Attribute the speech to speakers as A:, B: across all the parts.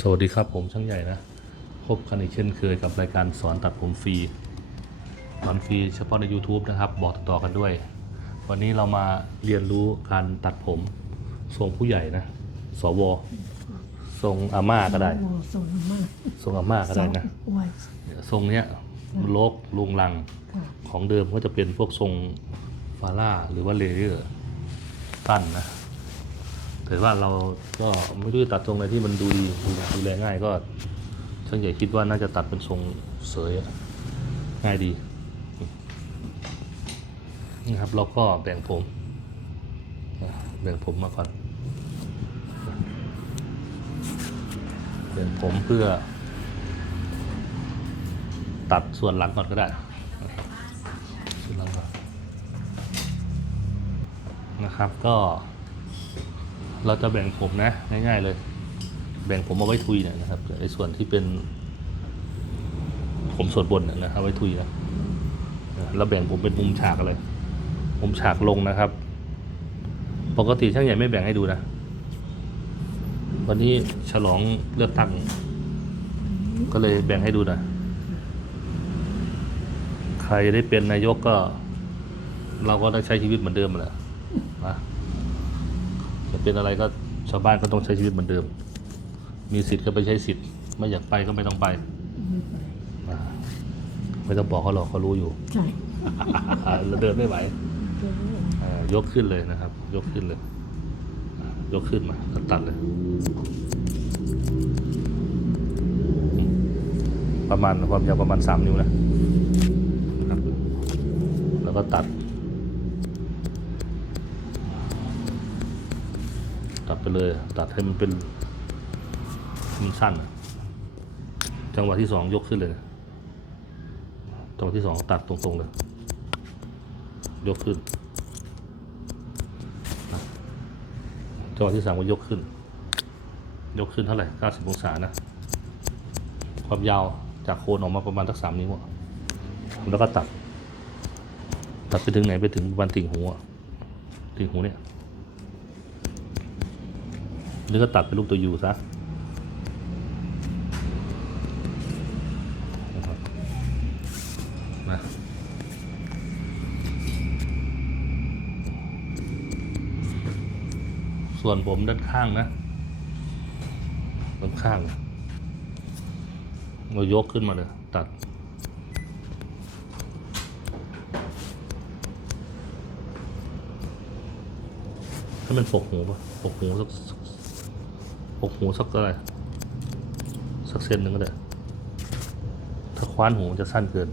A: สวัสดีครับผมช่างใหญ่นะ พบกันอีกเช่นเคยกับรายการสอนตัดผมฟรีสอนฟรีเฉพาะใน YouTube นะครับ บอกต่อๆกันด้วย วันนี้เรามาเรียนรู้การตัดผมทรงผู้ใหญ่นะ สว ทรงอาม่าก็ได้
B: โอ้สนมาก
A: ทรงอาม่าก็ได้นะ
B: โอ้ย
A: เนี่ยทรงเนี้ยโลกลุงลัง
B: ค่ะ
A: ของเดิมก็จะเป็นพวกทรงฟาร่าหรือว่าเลเยอร์ตั้นนะ แต่ว่าเราก็ไม่รู้จะตัดทรงอะไรที่มันดูดีดูดูแลง่ายก็ช่างใหญ่คิดว่าน่าจะตัดเป็นทรงเสยง่ายดีนะครับเราก็แบ่งผมแบ่งผมมาก่อนแบ่งผมเพื่อ ตัดส่วนหลังก่อนก็ได้ส่วนหลังก่อนนะครับก็ เราจะแบ่งผมนะ ง่าย ๆ เลย แบ่งผมเอาไว้ทุยเนี่ยนะครับไอ้ส่วนที่เป็น ผมส่วนบนนะครับไว้ทุยนะเราแบ่งผมเป็นมุมฉากอะไรมุมฉากลงนะครับ ปกติช่างใหญ่ไม่แบ่งให้ดูนะ วันนี้ฉลองเลือกตั้ง ก็เลยแบ่งให้ดูนะ ใครได้เป็นนายกก็ เราก็ต้ใช้ชีวิตเหมือนเดิมแหละนะ จะเป็นอะไรก็ชาวบ้านก็ต้องใช้ชีวิตเหมือนเดิม มีสิทธิ์ก็ไปใช้สิทธิ์ ไม่อยากไปก็ไม่ต้องไปนะไม่ต้องบอกเขาหรอกเขารู้อยู่
B: ใช่
A: เราเดินไม่ไหว
B: เดี๋ยว
A: อ่ายกขึ้นเลยนะครับ ยกขึ้นเลยอ่ายกขึ้นมาแล้วตัดเลย ประมาณความยาวประมาณสามนิ้วนะนะครับแล้วก็ตัด ตัดไปเลย ตัดให้มันเป็นมันสั้น จังหวะที่สองยกขึ้นเลย จังหวะที่สองตัดตรงๆเลย ยกขึ้น จังหวะที่สามก็ยกขึ้น ยกขึ้นเท่าไหร่เก้าสิบองศานะ ความยาวจากโคนออกมาประมาณสักสามนิ้วแล้วก็ตัด ตัดไปถึงไหนไปถึงประมาณติ่งหูอะติ่งหูเนี่ย นี่ก็ตัดเป็นรูปตัวยูซะนะส่วนผมด้านข้างนะด้านข้างเรายกขึ้นมาเลย ตัดให้มันปกหูป่ะปกหูสัก ปกหูสักอะไรสักเซนหนึ่งก็ได้ถ้าคว้านหูจะสั้นเกิน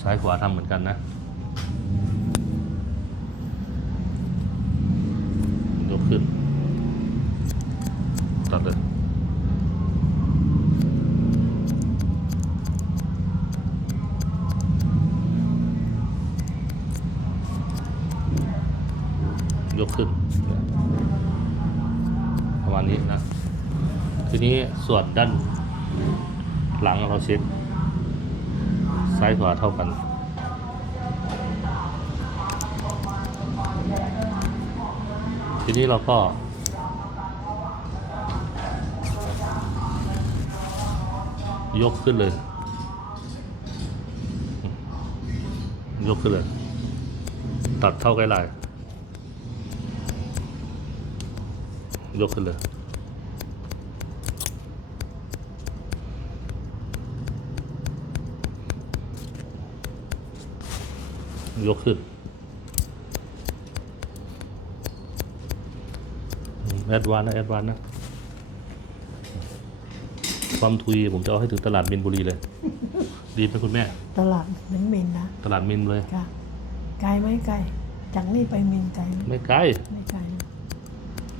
A: ซ้ายขวาทำเหมือนกันนะยกขึ้นตัดเลย ส่วนด้านหลังเราเช็คซ้ายขวาเท่ากันทีนี้เราก็ ยกขึ้นเลย ยกขึ้นเลย ตัดเท่าไกลไหลยกขึ้นเลย ยกขึ้นแอดวานนะแอดวานนะความทุยผมจะเอาให้ถึงตลาดมินบุรีเลย ดีไหมคุณแม่
B: ตลาดเหมือนเมนนะ
A: ตลาดมินเลย
B: ค่ะไกลไหมไกลจากนี่ไปเมนไกลไหม
A: ไม่ไกล
B: ไม่ไกลนะ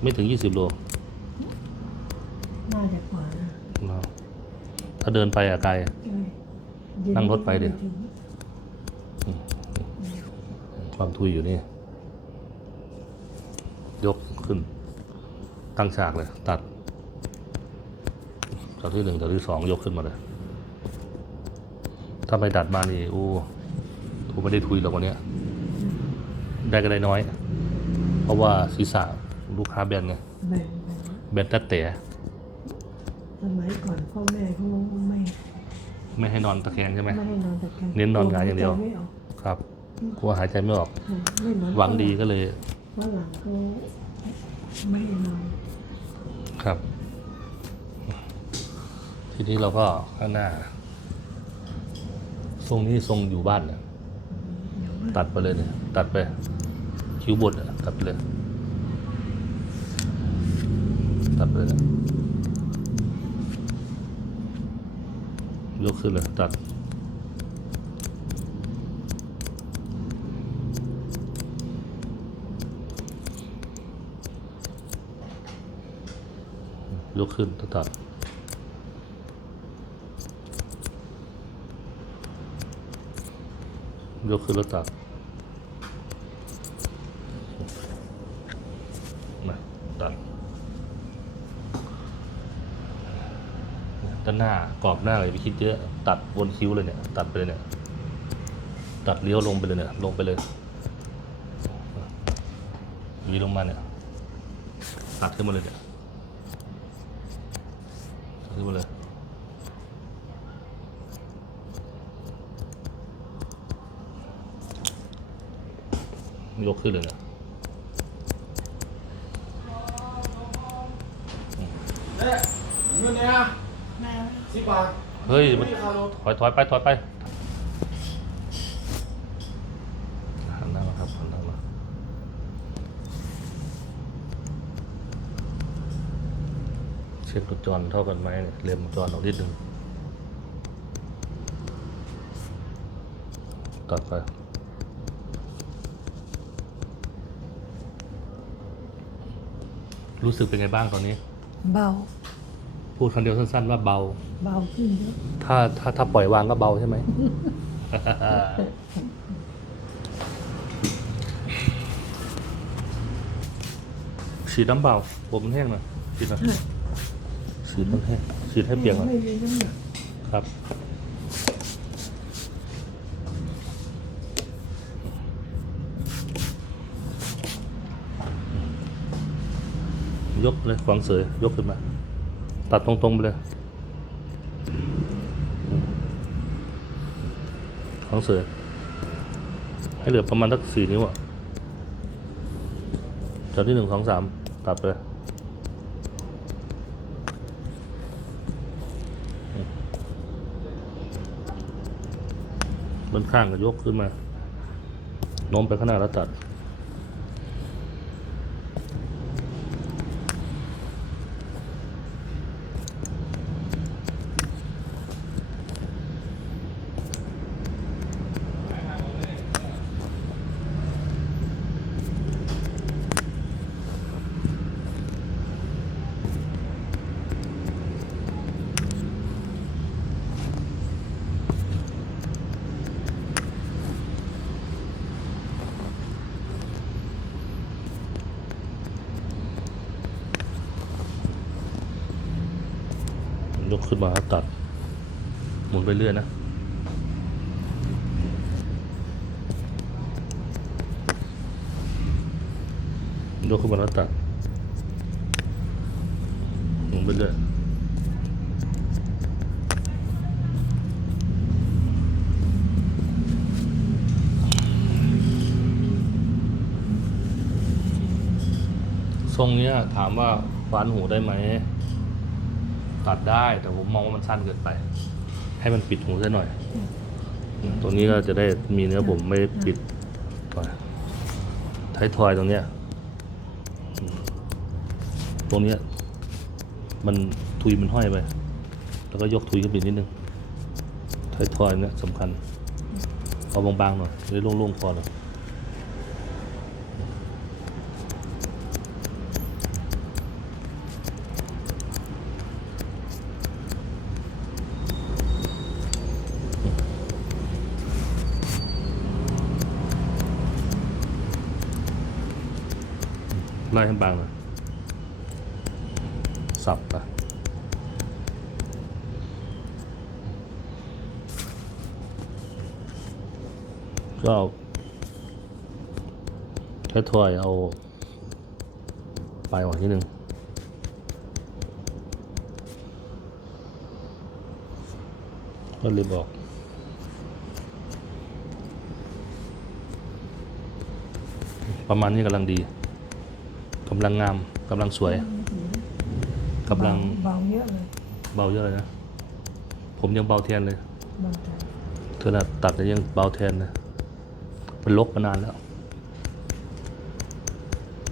A: ไม่ถึง20โล
B: น่าจะกว่านะ
A: เนาะถ้าเดินไปอะไกล
B: เอ้ยเย็
A: นั่งรถไปดิ
B: ม่ถึง
A: ความทุยอยู่นี่ ยกขึ้น ตั้งฉากเลย ตัดตอนที่หนึ่งตอนที่สองยกขึ้นมาเลย ถ้าไม่ดัดมานี่โอ้ผมไม่ได้ทุยหรอกวันเนี้ยได้ก็ได้น้อย
B: เเพ
A: ราะว่าศีรษะลูกค้าแบนไง
B: แบ่งแบ่ง
A: แบนแต่แต่
B: สมัยก่อนพ่อแม่เขาไม่
A: ไม่ให้นอนตะแคงใช่ไหม
B: ไม่ให้นอนตะแคง
A: เน้นนอนหงายอย่างเดียว
B: ใจไม่ออก
A: ครับ กลัวหายใจไม่ออก
B: ไม่เหมือน
A: หวังดีก็เลย
B: ฝรั่งเขาไม่ให้นอน
A: ครับ ทีนี้เราก็ข้างหน้า ทรงนี้ทรงอยู่บ้านเนี่ยตัดไปเลยเนี่ยตัดไป คิ้วบนเนี่ยตัดไปเลย ตัดไปเลยเนี่ยยกขึ้นเลยตัด ยกขึ้นตัดยกขึ้นแล้วตัดมาตัดด้านหน้ากรอบหน้าเลยไปคิดเยอะ ตัดบนคิ้วเลยเนี่ย ตัดไปเลยเนี่ย ตัดเลี้ยวลงไปเลยเนี่ย ลงไปเลยวีลงมาเนี่ย ตัดขึ้นมาเลยเนี่ยตัดขึ้นมาเลย ยกขึ้นเลยนะ
C: เนี่ยเงินเนี่ยสิบบาท
A: เฮ้ยมัน
C: ไม่เข้ารถ
A: ถอยถอยไปถอยไปหันหน้ามาครับหันหน้ามาเช็ครถจรเท่ากันไหมเนี่ยเลมจรออกนิดนึงตัดไป รู้สึกเป็นไงบ้างตอนนี้
B: เบา
A: พูดคำเดียวสั้นๆว่าเบา
B: เบาขึ้นเยอะ
A: ถ้าถ้าถ้าปล่อยวางก็เบาใช่ไหม ฉีดน้ำเบาผมมันแห้งหน่อยฉีดหน่อยฉีดมันแห้งฉีดให้เปียกหน่อย
B: ไม่มีน้ำหนัก
A: ครับ กเลยขวางเสยยกขึ้นมา ตัดตรงๆไปเลยขวางเสยให้เหลือประมาณสักสี่นิ้วอะจากที่หนึ่งสองสามตัดไปเลยบนข้างก็ยกขึ้นมาโน้มไปข้างหน้าแล้วตัด กขึ้นมาแล้วตัด หมุนไปเรื่อยนะยกขึ้นมาแล้วตัดหมุนไปเรื่อยทรงเนี้ยถามว่าฟันหูได้ไหม ตัดได้ แต่ผมมองว่ามันสั้นเกินไป ให้มันปิดหูซะหน่อยอืมตรงนี้ก็จะได้มีเนื้อผมไม่ปิดถอยท้ายทอยตรงเนี้ยอืมตรงเนี้ยมันทุยมันห้อยไป แล้วก็ยกทุยขึ้นไปนิดนึงท้ายทอยเนี่ยสำคัญเอาบางๆหน่อยจะได้โล่งๆพอเลย ไล่ให้บางหน่อยสับไปก็เอาแค่ถ้วยเอาปลายออกนิดนึงก็เลยบอกประมาณนี้กำลังดี กำลังงามกำลังสวยกำลัง
B: เบาเยอะเลย
A: เบาเยอะเลยนะ ผมยังเบาแทนเลย
B: เบาใจ
A: เธอน่ะตัดแต่ยังเบาแทนนะมันลกมานานแล้ว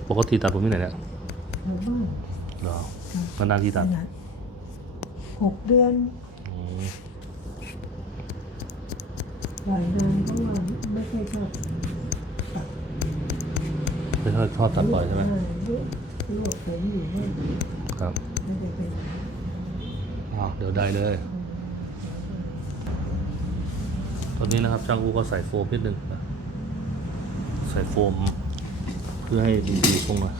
A: ปกติตัดผมที่ไหนเนี่ย
B: หมู่บ้าน
A: เหรอนานๆทีตัด
B: ขนาดหกเดือน
A: อืม
B: หลายนานเพราะว่าไม่ค่อยชอบ
A: ไม่ชอบชอบตัดบ่อยใช่ไหมครับอ๋อเดี๋ยวได้เลย ตอนนี้นะครับช่างอูก็ใส่โฟมนิดนึงนะใส่โฟม เพื่อให้ดีๆคงหน่อย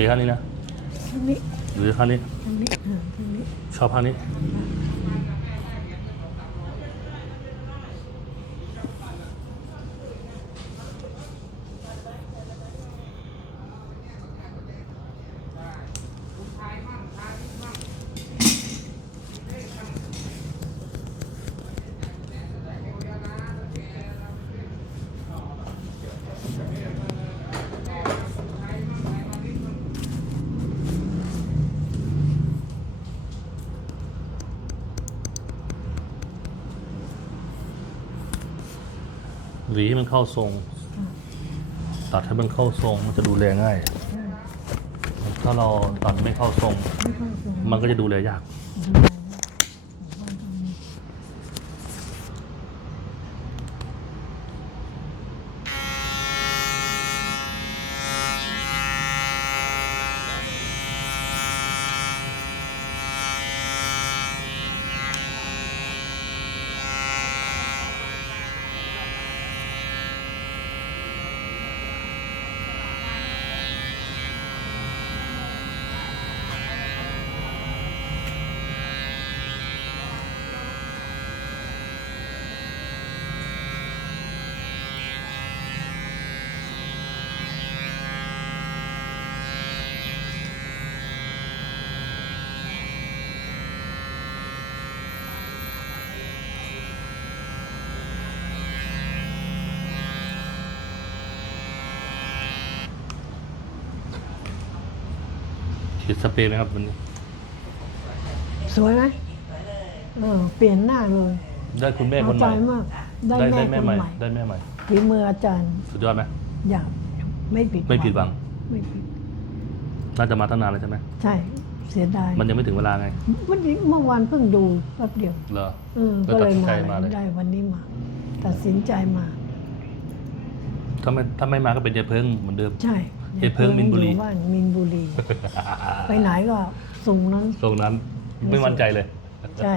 A: สีข้างนี้นะ
B: ทางนี้
A: หรือข้างนี้
B: ทางนี้อ่าทางนี้
A: ชอบข้างนี้ หวีให้มันเข้าทรง ตัดให้มันเข้าทรงมันจะดูแลง่าย
B: ใช่
A: ถ้าเราตัดไม่เข้าทรง
B: ไม่ค่อยสูง
A: มันก็จะดูแลยาก สเปรย์ไหมครับวันนี้
B: สวยไหมเออเปลี่ยนหน้าเลย
A: ได้คุณแม่
B: พ
A: ค
B: อน
A: ให
B: ใจ
A: ม่
B: มากได้
A: ได้
B: แม่
A: ได้
B: ค
A: แม่
B: น
A: ใหม่
B: ใหม่
A: ได้แม่ใหม่
B: ฝีมืออาจารย์
A: สุดยอดไหม
B: อยากไม่ผิด
A: ไม่ผิดหวัง
B: ไม่ผิด
A: น่าจะมาตั้งนานแล้วใช่ไหม
B: ใช่ เสียดาย
A: มันยังไม่ถึงเวลาไง
B: วันนี้เมื่อวานเพิ่งดูแป๊บเดียว
A: เหรอ
B: เออ
A: แล้ว
B: ก็
A: ตัด
B: เลย
A: สินใจ
B: มา
A: มาเลย
B: ได้วันนี้มา ตัดสินใจมา
A: ถ้าไม่ถ้าไม่มาก็เป็นเจเพิงเหมือนเดิม
B: ใช่
A: เอกเพิ่งมินบุรี
B: อยู่บ้านมินบุรี ไปไหนก็สูงนั้น
A: ตรงนั้นไม่มั่นใจเลย
B: ใช่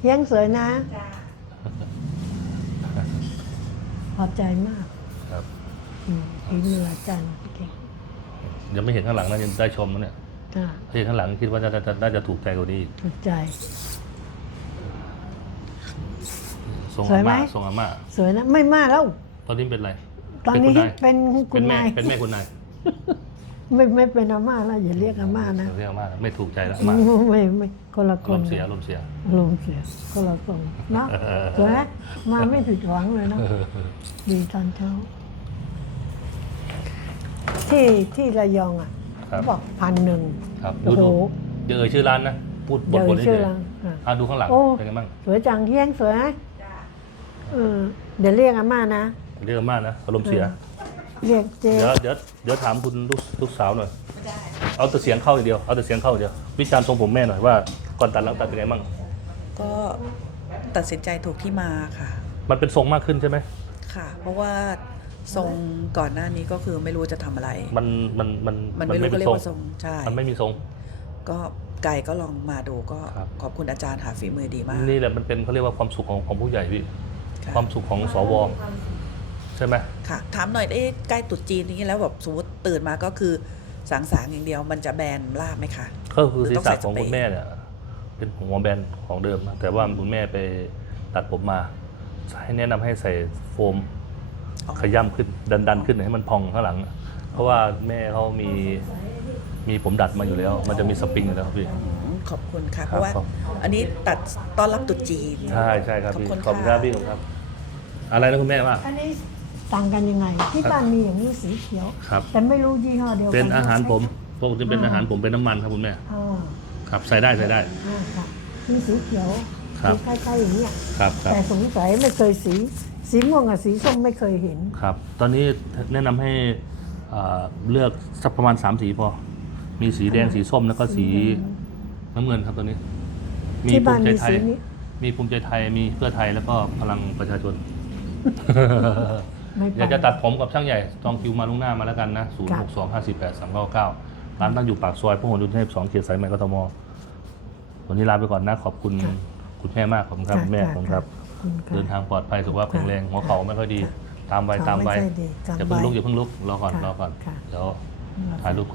B: เลี้ยังสวยนะพอใจมาก
A: ครับ
B: อืมฝีมืออาจารย์เก่ง
A: ยังไม่เห็นข้างหลังนะยังได้ชมแล้วเนี่ย
B: จ้า
A: ถ้าเห็นข้างหลังคิดว่าน่าจะน่าจะถูกใจกว่านี้อีก
B: ถูกใจ
A: ทรง
B: สว
A: อาย
B: ไหม
A: ม่าทรงอาม่า
B: สวยนะ ไม่มากแล้ว
A: ตอนนี้เป็นอะไร
B: ตอนนี้
A: เป็น
B: เป็น
A: คุ
B: คุณณ
A: นาย
B: นาย
A: เป็นแม่คุณนาย
B: ไม่ไม่เป็นอาม่าแล้วอย่าเรียกอาม่านะ
A: เรียกอาม่าไม่ถูกใจแล้วอาม่า
B: ไม่ไม่คนละค
A: ล
B: น
A: มณ์เสียลมณ์เสีย
B: ลมณ์เสียคนละคนเนาะสวยไหมมาไม่ผิดหวังเลยเนาะดีตอนเช้าที่ที่ระยองอะ
A: ครับ
B: เขาบอกพันหนึ่ง
A: ครับ
B: โอ้
A: ดู
B: โห
A: ดูเดี๋ยวเอ่ยชื่อร้านนะพูดบ
B: เดี๋
A: ท
B: ยว
A: บทได้
B: ชื่อ
A: เลย
B: ร้านอะ
A: อะดูข้างหลัง
B: โอ้
A: เป็นไงบ้าง
B: สวยจังเที่ยงสวยไหมเออเดี๋ยวเรียกอาม่านะ
A: เรียกอาม่านะอารมณ์เสีย
B: เรียกเจ๊
A: เดี๋ยวเดี๋ยวเดี๋ยวถามคุณลูกลูกสาวหน่อยเอาแต่เสียงเข้าอย่างเดียว เอาแต่เสียงเข้าอย่างเดียว วิจารณ์ทรงผมแม่หน่อยว่าก่อนตัดหลังตัดเป็นไงบ้าง
D: ก็ตัดสินใจถูกที่มาค่ะ
A: มันเป็นทรงมากขึ้นใช่ไหม
D: ค่ะ เพราะว่าทรงก่อนหน้านี้ก็คือไม่รู้จะทำอะไร
A: มันมันมัน
D: มันไม่รู้ก็
A: เป็น
D: เรียกว่าทรงใช่
A: มันไม่มีทรง
D: ก็ไก่ก็ลองมาดูก็
A: ครับ
D: ขอบคุณอาจารย์หาฝีมือดีมาก
A: นี่แหละมันเป็นเขาเรียกว่าความสุขของของผู้ใหญ่พี่
D: ค่ะ
A: ความสุขของสวใช่ไหม
D: ค่ะ ถามหน่อยเอ๊ะใกล้ตรุษจีนนี้แล้วแบบสมมติตื่นมาก็คือสางสางๆอย่างเดียวมันจะแบนลาบไหมคะ
A: ก็คือศีร
D: ต้อง
A: ษะ
D: ใส่
A: ของ
D: สเปรย์
A: คุณแม่เนี่ยเป็นหัวแบนของเดิมนะแต่ว่าคุณแม่ไปตัดผมมาให้แนะนำให้ใส่โฟม
D: อ๋อ
A: ขย้ำขึ้นดันดันขึ้นให้มันพองข้างหลัง เพราะว่าแม่เขามีมีผมดัดมาอยู่แล้ว มันจะมีสปริงอยู่แล้วครับพี่
D: อืมขอบคุณค่ะ
A: ครับ
D: เพราะว่า
A: ขอบ
D: อันนี้ตัดต้อนรับตรุษจีน
A: ใช่ใช่ครับ
D: ขอบ
A: พี่
D: คุณ
A: ขอบคุณครับ
D: ค่ะ
A: พี่ขอบคุณครับ อะไรนะคุณแม่ว่า
B: อันนี้ ต่างกันยังไง ที่บ้านมีอย่างนี้สีเขียว
A: ครับ
B: แต่ไม่รู้ยี่ห้อเดียวกั
A: เป็นอาหารผมพวกที่เป็นอาหารผมเป็นน้ำมันครับคุณแม่
B: อ่า
A: ครับใส่ได้ใส่ได้
B: อ่าค่ะมีสีเขียว
A: ครับ
B: สีคล้ายๆอย่างเนี้ย
A: ครับครับ
B: แต่สงสัยไม่เคยสี สีม่วงกับสีส้มไม่เคยเห็น
A: ครับ ตอนนี้แนะนำให้อ่าเลือกสักประมาณสามสีพอ มีสีแดงสีส้มแล้วก็สีน้ำเงินครับตอนนี้
B: ที่บ้าน
A: ภู
B: มี
A: มิใจไท
B: สี
A: ย
B: นี้
A: มีภูมิใจไทยมีเพื่อไทยแล้วก็พลังประชาชน
B: ไม่
A: อ
B: ไป
A: ยากจะตัดผมกับช่างใหญ่จองคิวมาล่วงหน้ามาแล้วกันนะ0 6 2 5 4 8 3 9 9ร้านตั้งอยู่ปากซอยพหลโยธิน2เขตสายไหมกทมวันนี้ลาไปก่อนนะ ขอบคุณคุณแม่มากขอบคุณครับ
B: ค่ะ
A: คุณแม่
B: ค่ะ
A: ขอบคุณครับ
B: ขอบคุณค่ะ
A: เดินทางปลอดภัยสุขภาพแข็งแรงหัวเข่าไม่ค่อยดี ตามไว
B: ค่ะ
A: ตามไว
B: ไม่ค่อยดีตาม
A: อย่าเพิ่ง
B: วัย
A: ลุกอย่าเพิ่งลุกรอก่อน
B: ค่ะ
A: รอก่อน
B: ค่ะ
A: เดี๋ยวถ่ายรูปก่อน